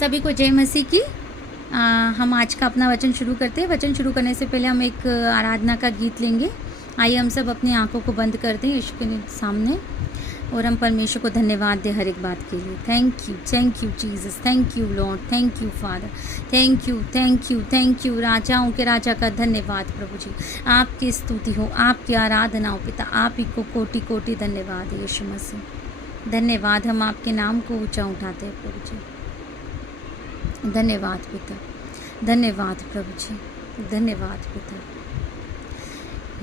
सभी को जय मसीह की। हम आज का अपना वचन शुरू करते हैं। वचन शुरू करने से पहले हम एक आराधना का गीत लेंगे। आइए हम सब अपनी आंखों को बंद कर दें यीशु के सामने और हम परमेश्वर को धन्यवाद दें हर एक बात के लिए। Thank you Jesus, thank you Lord, thank you father, thank you राजाओं के राजा का धन्यवाद प्रभु जी। आपकी स्तुति हो, आपकी आराधना हो पिता, आप ही को कोटि कोटि धन्यवाद है यीशु मसीह। धन्यवाद, हम आपके नाम को ऊंचा उठाते हैं प्रभु जी। धन्यवाद पिता, धन्यवाद प्रभु जी, धन्यवाद पिता।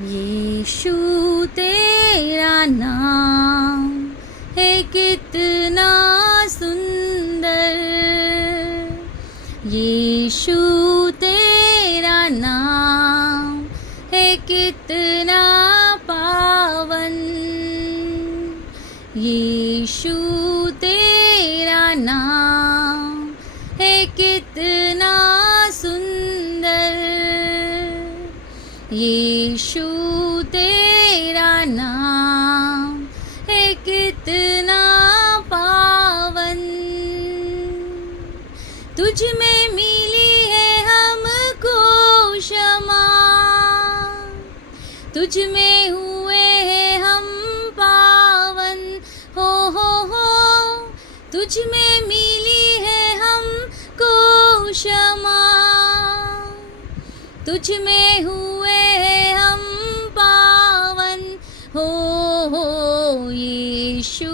यीशु तेरा नाम है कितना सुंदर, यीशु तेरा नाम है कितना पावन, यीशु तेरा नाम है कितना सुंदर, यीशु तेरा नाम है कितना पावन। तुझ में मिली है हमको क्षमा, तुझ में हुए हैं हम पावन, हो तुझ में मिली है हमको क्षमा, तुझ में हुए हैं हम पावन, हो यीशु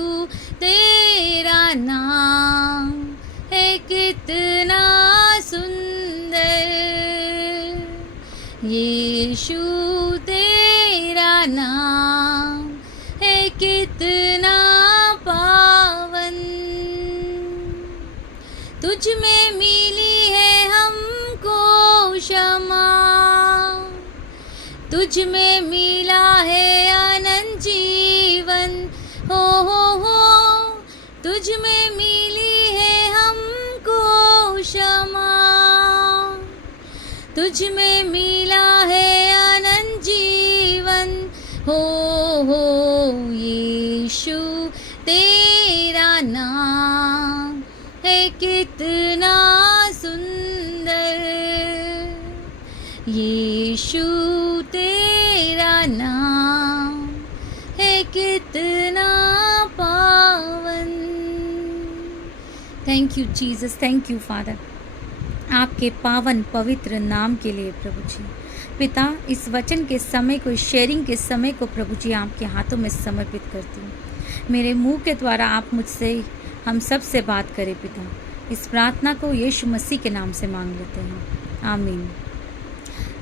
तेरा नाम है कितना सुंदर, यीशु तेरा नाम है कितना पावन। तुझ में मिली है हमको क्षमा, तुझ में मिला है अनंत जीवन, हो तुझ में मिली है हमको क्षमा, तुझ में मिला है अनंत जीवन, हो यीशु तेरा नाम है कितना सुंदर, यीशु तेरा नाम है कितना पावन। Thank you Jesus, thank you father, आपके पावन पवित्र नाम के लिए प्रभु जी। पिता, इस वचन के समय को, इस शेयरिंग के समय को प्रभु जी आपके हाथों में समर्पित करती हूँ। मेरे मुंह के द्वारा आप मुझसे, हम सब से बात करें पिता। इस प्रार्थना को यीशु मसीह के नाम से मांग लेते हैं, आमीन।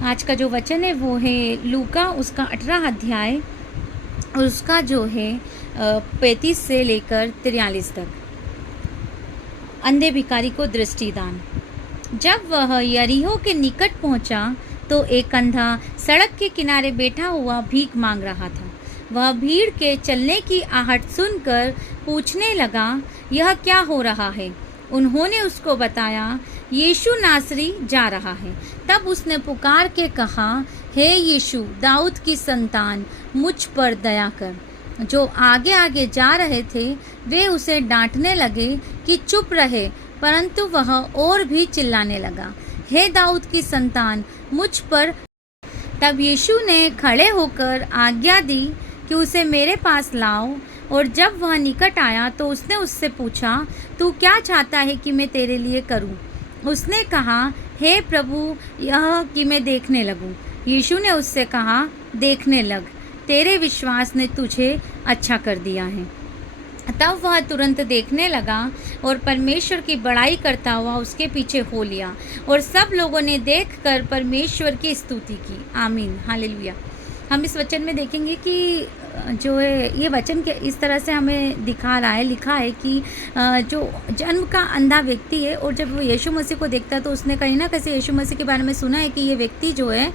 आज का जो वचन है वो है लूका उसका 18 अध्याय और उसका जो है 35 से लेकर 43 तक। अंधे भिखारी को दृष्टिदान। जब वह यरीहो के निकट पहुंचा तो एक अंधा सड़क के किनारे बैठा हुआ भीख मांग रहा था। वह भीड़ के चलने की आहट सुनकर पूछने लगा, यह क्या हो रहा है? उन्होंने उसको बताया, यीशु नासरी जा रहा है। तब उसने पुकार के कहा, हे यीशु, दाऊद की संतान, मुझ पर दया कर। जो आगे आगे जा रहे थे वे उसे डांटने लगे कि चुप रहे, परंतु वह और भी चिल्लाने लगा, हे दाऊद की संतान, मुझ पर। तब यीशु ने खड़े होकर आज्ञा दी कि उसे मेरे पास लाओ, और जब वह निकट आया तो उसने उससे पूछा, तू क्या चाहता है कि मैं तेरे लिए करूं? उसने कहा, हे प्रभु, यह कि मैं देखने लगूं। यीशु ने उससे कहा, देखने लग, तेरे विश्वास ने तुझे अच्छा कर दिया है। तब वह तुरंत देखने लगा और परमेश्वर की बड़ाई करता हुआ उसके पीछे हो लिया, और सब लोगों ने देखकर परमेश्वर की स्तुति की। आमीन, हालेलुया। हम इस वचन में देखेंगे कि जो है ये वचन के इस तरह से हमें दिखा रहा है, लिखा है कि जो जन्म का अंधा व्यक्ति है और जब वो यीशु मसीह को देखता है तो उसने कहीं ना कहीं यीशु मसीह के बारे में सुना है कि ये व्यक्ति जो है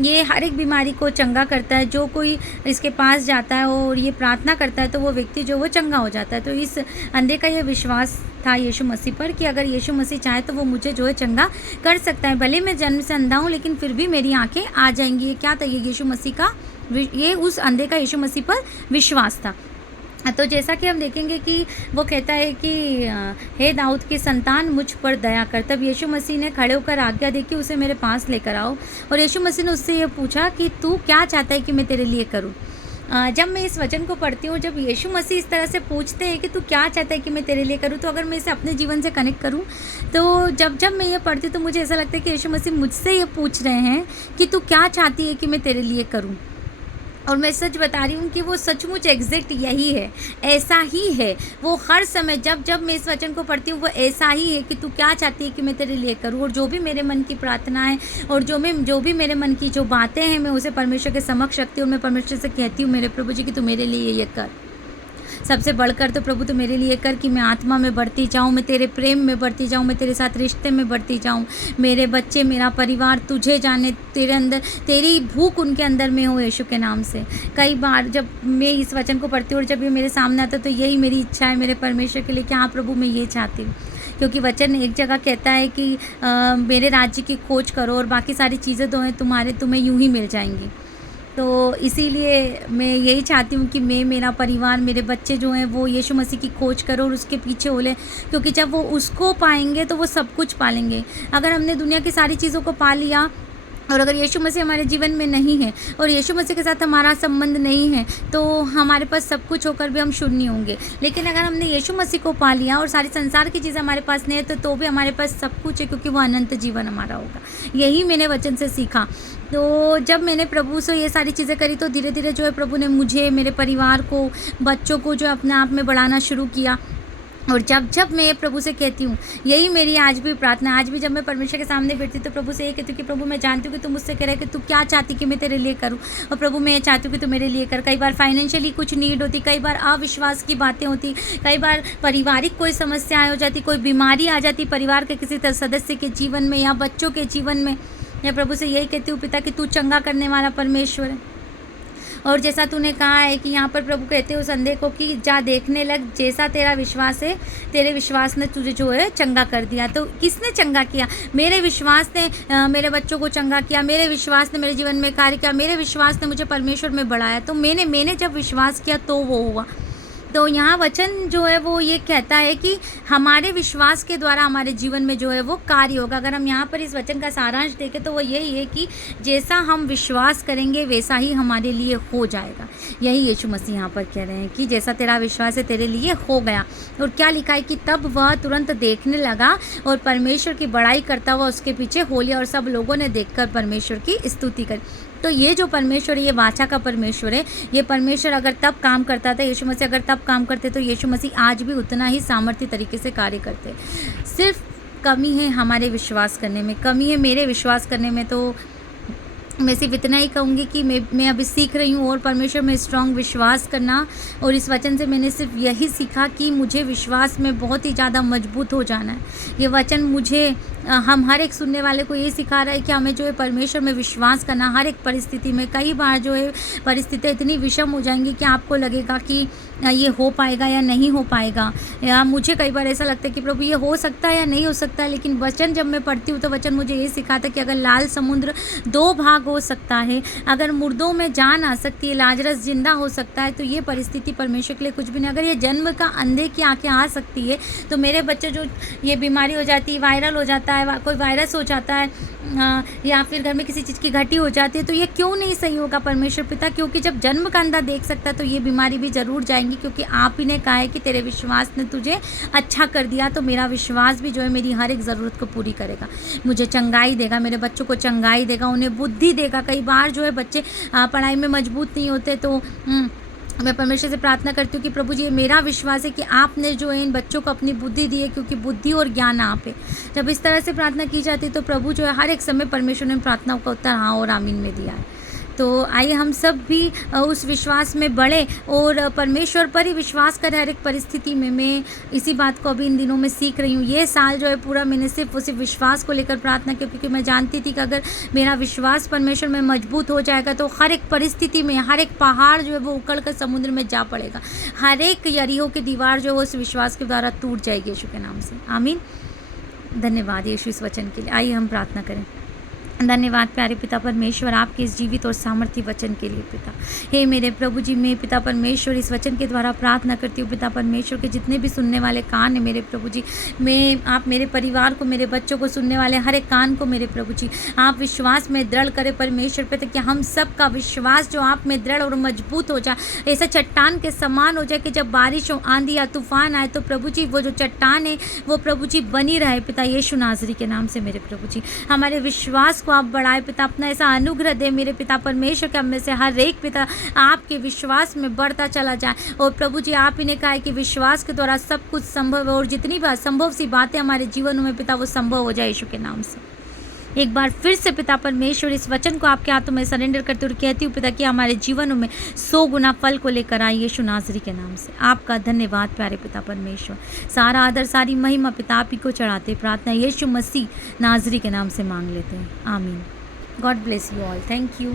ये हर एक बीमारी को चंगा करता है। जो कोई इसके पास जाता है और ये प्रार्थना करता है तो वो व्यक्ति जो वो चंगा हो जाता है। तो इस अंधे का ये विश्वास था यीशु मसीह पर कि अगर यीशु मसीह चाहे तो वो मुझे जो है चंगा कर सकता है। भले मैं जन्म से अंधा हूँ लेकिन फिर भी मेरी आंखें आ जाएंगी। ये क्या था? ये यीशु मसीह का, ये उस अंधे का यीशु मसीह पर विश्वास था। तो जैसा कि हम देखेंगे कि वो कहता है कि हे दाऊद की संतान मुझ पर दया कर। तब यीशु मसीह ने खड़े होकर आज्ञा दी कि उसे मेरे पास लेकर आओ। और यीशु मसीह ने उससे ये पूछा कि तू क्या चाहता है कि मैं तेरे लिए करूं। जब मैं इस वचन को पढ़ती हूँ, जब यीशु मसीह इस तरह से पूछते हैं कि तू क्या चाहता है कि मैं तेरे लिए करूँ, तो अगर मैं इसे अपने जीवन से कनेक्ट करूँ, तो जब जब मैं ये पढ़ती हूँ तो मुझे ऐसा लगता है कि यीशु मसीह मुझसे ये पूछ रहे हैं कि तू क्या चाहती है कि मैं तेरे लिए करूँ। और मैं सच बता रही हूँ कि वो सचमुच एग्जैक्ट यही है, ऐसा ही है। वो हर समय जब जब मैं इस वचन को पढ़ती हूँ वो ऐसा ही है कि तू क्या चाहती है कि मैं तेरे लिए करूँ। और जो भी मेरे मन की प्रार्थना है और जो भी मेरे मन की जो बातें हैं, मैं उसे परमेश्वर के समक्ष रखती हूँ और मैं परमेश्वर से कहती हूँ मेरे प्रभु जी कि तू मेरे लिए ये कर। सबसे बढ़कर तो प्रभु तो मेरे लिए कर कि मैं आत्मा में बढ़ती जाऊँ, मैं तेरे प्रेम में बढ़ती जाऊँ, मैं तेरे साथ रिश्ते में बढ़ती जाऊँ। मेरे बच्चे, मेरा परिवार तुझे जाने, तेरे अंदर तेरी भूख उनके अंदर में हो यीशु के नाम से। कई बार जब मैं इस वचन को पढ़ती हूँ और जब ये मेरे सामने आता है तो यही मेरी इच्छा है मेरे परमेश्वर के लिए कि हाँ प्रभु मैं ये चाहती हूँ। क्योंकि वचन एक जगह कहता है कि मेरे राज्य की खोज करो और बाकी सारी चीज़ें तो हैं तुम्हें यूं ही मिल जाएंगी। तो इसीलिए मैं यही चाहती हूँ कि मैं, मेरा परिवार, मेरे बच्चे जो हैं वो यीशु मसीह की खोज करो और उसके पीछे हो लें। क्योंकि जब वो उसको पाएंगे तो वो सब कुछ पालेंगे। अगर हमने दुनिया की सारी चीज़ों को पा लिया और अगर यीशु मसीह हमारे जीवन में नहीं है और यीशु मसीह के साथ हमारा संबंध नहीं है तो हमारे पास सब कुछ होकर भी हम शून्य होंगे। लेकिन अगर हमने यीशु मसीह को पा लिया और सारी संसार की चीज़ें हमारे पास नहीं है तो भी हमारे पास सब कुछ है, क्योंकि वो अनंत जीवन हमारा होगा। यही मैंने वचन से सीखा। तो जब मैंने प्रभु से ये सारी चीज़ें करी तो धीरे धीरे जो है प्रभु ने मुझे, मेरे परिवार को, बच्चों को जो अपने आप में बढ़ाना शुरू किया। और जब जब मैं ये प्रभु से कहती हूँ, यही मेरी आज भी प्रार्थना, आज भी जब मैं परमेश्वर के सामने बैठती हूँ तो प्रभु से ये कहती हूँ कि प्रभु मैं जानती हूँ कि तू मुझसे कह रहा है कि तू क्या चाहती कि मैं तेरे लिए करूँ। और प्रभु मैं ये चाहती हूँ कि तू मेरे लिए कर। कई बार फाइनेंशियली कुछ नीड होती, कई बार अविश्वास की बातें होती, कई बार पारिवारिक कोई समस्याएँ हो जाती, कोई बीमारी आ जाती परिवार के किसी सदस्य के जीवन में या बच्चों के जीवन में। मैं प्रभु से यही कहती हूँ पिता कि तू चंगा करने वाला परमेश्वर है। और जैसा तूने कहा है कि यहाँ पर प्रभु कहते हो संदेह को कि जा देखने लग, जैसा तेरा विश्वास है, तेरे विश्वास ने तुझे जो है चंगा कर दिया। तो किसने चंगा किया? मेरे विश्वास ने मेरे बच्चों को चंगा किया, मेरे विश्वास ने मेरे जीवन में कार्य किया, मेरे विश्वास ने मुझे परमेश्वर में बढ़ाया। तो मैंने जब विश्वास किया तो वो हुआ। तो यहाँ वचन जो है वो ये कहता है कि हमारे विश्वास के द्वारा हमारे जीवन में जो है वो कार्य होगा। अगर हम यहाँ पर इस वचन का सारांश देखें तो वो यही है कि जैसा हम विश्वास करेंगे वैसा ही हमारे लिए हो जाएगा। यही यीशु मसीह यहाँ पर कह रहे हैं कि जैसा तेरा विश्वास है तेरे लिए हो गया। और क्या लिखा है कि तब वह तुरंत देखने लगा और परमेश्वर की बड़ाई करता हुआ उसके पीछे हो लिया और सब लोगों ने देखकर परमेश्वर की स्तुति करी। तो ये जो परमेश्वर है, ये वाचा का परमेश्वर है। ये परमेश्वर अगर तब काम करता था, यीशु मसीह अगर तब काम करते तो यीशु मसीह आज भी उतना ही सामर्थ्य तरीके से कार्य करते। सिर्फ कमी है हमारे विश्वास करने में, कमी है मेरे विश्वास करने में। तो मैं सिर्फ इतना ही कहूँगी कि मैं अभी सीख रही हूँ और परमेश्वर में स्ट्रॉन्ग विश्वास करना। और इस वचन से मैंने सिर्फ यही सीखा कि मुझे विश्वास में बहुत ही ज़्यादा मजबूत हो जाना है। ये वचन मुझे, हम हर एक सुनने वाले को ये सिखा रहा है कि हमें जो है परमेश्वर में विश्वास करना हर एक परिस्थिति में। कई बार जो है परिस्थितियाँ इतनी विषम हो जाएंगी कि आपको लगेगा कि ये हो पाएगा या नहीं हो पाएगा, या मुझे कई बार ऐसा लगता है कि प्रभु ये हो सकता है या नहीं हो सकता है। लेकिन वचन जब मैं पढ़ती हूँ तो वचन मुझे ये सिखाता है कि अगर लाल समुद्र 2 भाग हो सकता है, अगर मुर्दों में जान आ सकती है, लाजरस जिंदा हो सकता है, तो ये परिस्थिति परमेश्वर के लिए कुछ भी नहीं। अगर ये जन्म का अंधे की आंखें आ सकती है तो मेरे बच्चे जो ये बीमारी हो जाती है, वायरल हो जाता है, कोई वायरस हो जाता है, या फिर घर में किसी चीज़ की घटी हो जाती है, तो ये क्यों नहीं सही होगा परमेश्वर पिता? क्योंकि जब जन्म का अंधा देख सकता है तो ये बीमारी भी ज़रूर जाएंगी, क्योंकि आप ही ने कहा है कि तेरे विश्वास ने तुझे अच्छा कर दिया। तो मेरा विश्वास भी जो है मेरी हर एक ज़रूरत को पूरी करेगा, मुझे चंगाई देगा, मेरे बच्चों को चंगाई देगा, उन्हें बुद्धि देगा। कई बार जो है बच्चे पढ़ाई में मजबूत नहीं होते, तो मैं परमेश्वर से प्रार्थना करती हूँ कि प्रभु जी मेरा विश्वास है कि आपने जो है इन बच्चों को अपनी बुद्धि दी है, क्योंकि बुद्धि और ज्ञान आप है। जब इस तरह से प्रार्थना की जाती है तो प्रभु जो है हर एक समय परमेश्वर ने प्रार्थनाओं का उत्तर हाँ और आमीन में दिया है। तो आइए हम सब भी उस विश्वास में बढ़े और परमेश्वर पर ही विश्वास करें हर एक परिस्थिति में। मैं इसी बात को अभी इन दिनों में सीख रही हूँ। ये साल जो है पूरा मैंने सिर्फ विश्वास को लेकर प्रार्थना की, क्योंकि मैं जानती थी कि अगर मेरा विश्वास परमेश्वर में मजबूत हो जाएगा तो हर एक परिस्थिति में हर एक पहाड़ जो है वो उकड़ कर समुद्र में जा पड़ेगा, हर एक यरीहो की दीवार जो है उस विश्वास के द्वारा टूट जाएगी यीशु के नाम से। आमीन। धन्यवाद यीशु इस वचन के लिए। आइए हम प्रार्थना करें। धन्यवाद प्यारे पिता परमेश्वर आपके इस जीवित और सामर्थ्य वचन के लिए पिता। हे मेरे प्रभु जी, मैं पिता परमेश्वर इस वचन के द्वारा प्रार्थना करती हूँ पिता परमेश्वर के जितने भी सुनने वाले कान हैं मेरे प्रभु जी, मैं आप मेरे परिवार को, मेरे बच्चों को, सुनने वाले हर एक कान को मेरे प्रभु जी आप विश्वास में दृढ़ करें परमेश्वर पिता, कि हम सब का विश्वास जो आप में दृढ़ और मजबूत हो जाए, ऐसा चट्टान के समान हो जाए कि जब बारिश हो, आंधी या तूफान आए तो प्रभु जी वो जो चट्टान है वो प्रभु जी बनी रहे पिता यीशु नासरी के नाम से मेरे प्रभु जी। हमारे विश्वास को आप बढ़ाए पिता, अपना ऐसा अनुग्रह दे मेरे पिता परमेश्वर के, हम में से हर एक पिता आपके विश्वास में बढ़ता चला जाए। और प्रभु जी आप ही ने कहा है कि विश्वास के द्वारा सब कुछ संभव है, और जितनी बार संभव सी बातें हमारे जीवनों में पिता वो संभव हो जाए यीशु के नाम से। एक बार फिर से पिता परमेश्वर इस वचन को आपके हाथों में सरेंडर करते हुए कहती हूँ पिता कि हमारे जीवनों में 100 गुना फल को लेकर आए यीशु नासरी के नाम से। आपका धन्यवाद प्यारे पिता परमेश्वर। सारा आदर सारी महिमा पिता आप ही को चढ़ाते, प्रार्थना यीशु मसीह नासरी के नाम से मांग लेते हैं, आमीन। God bless you all, thank you.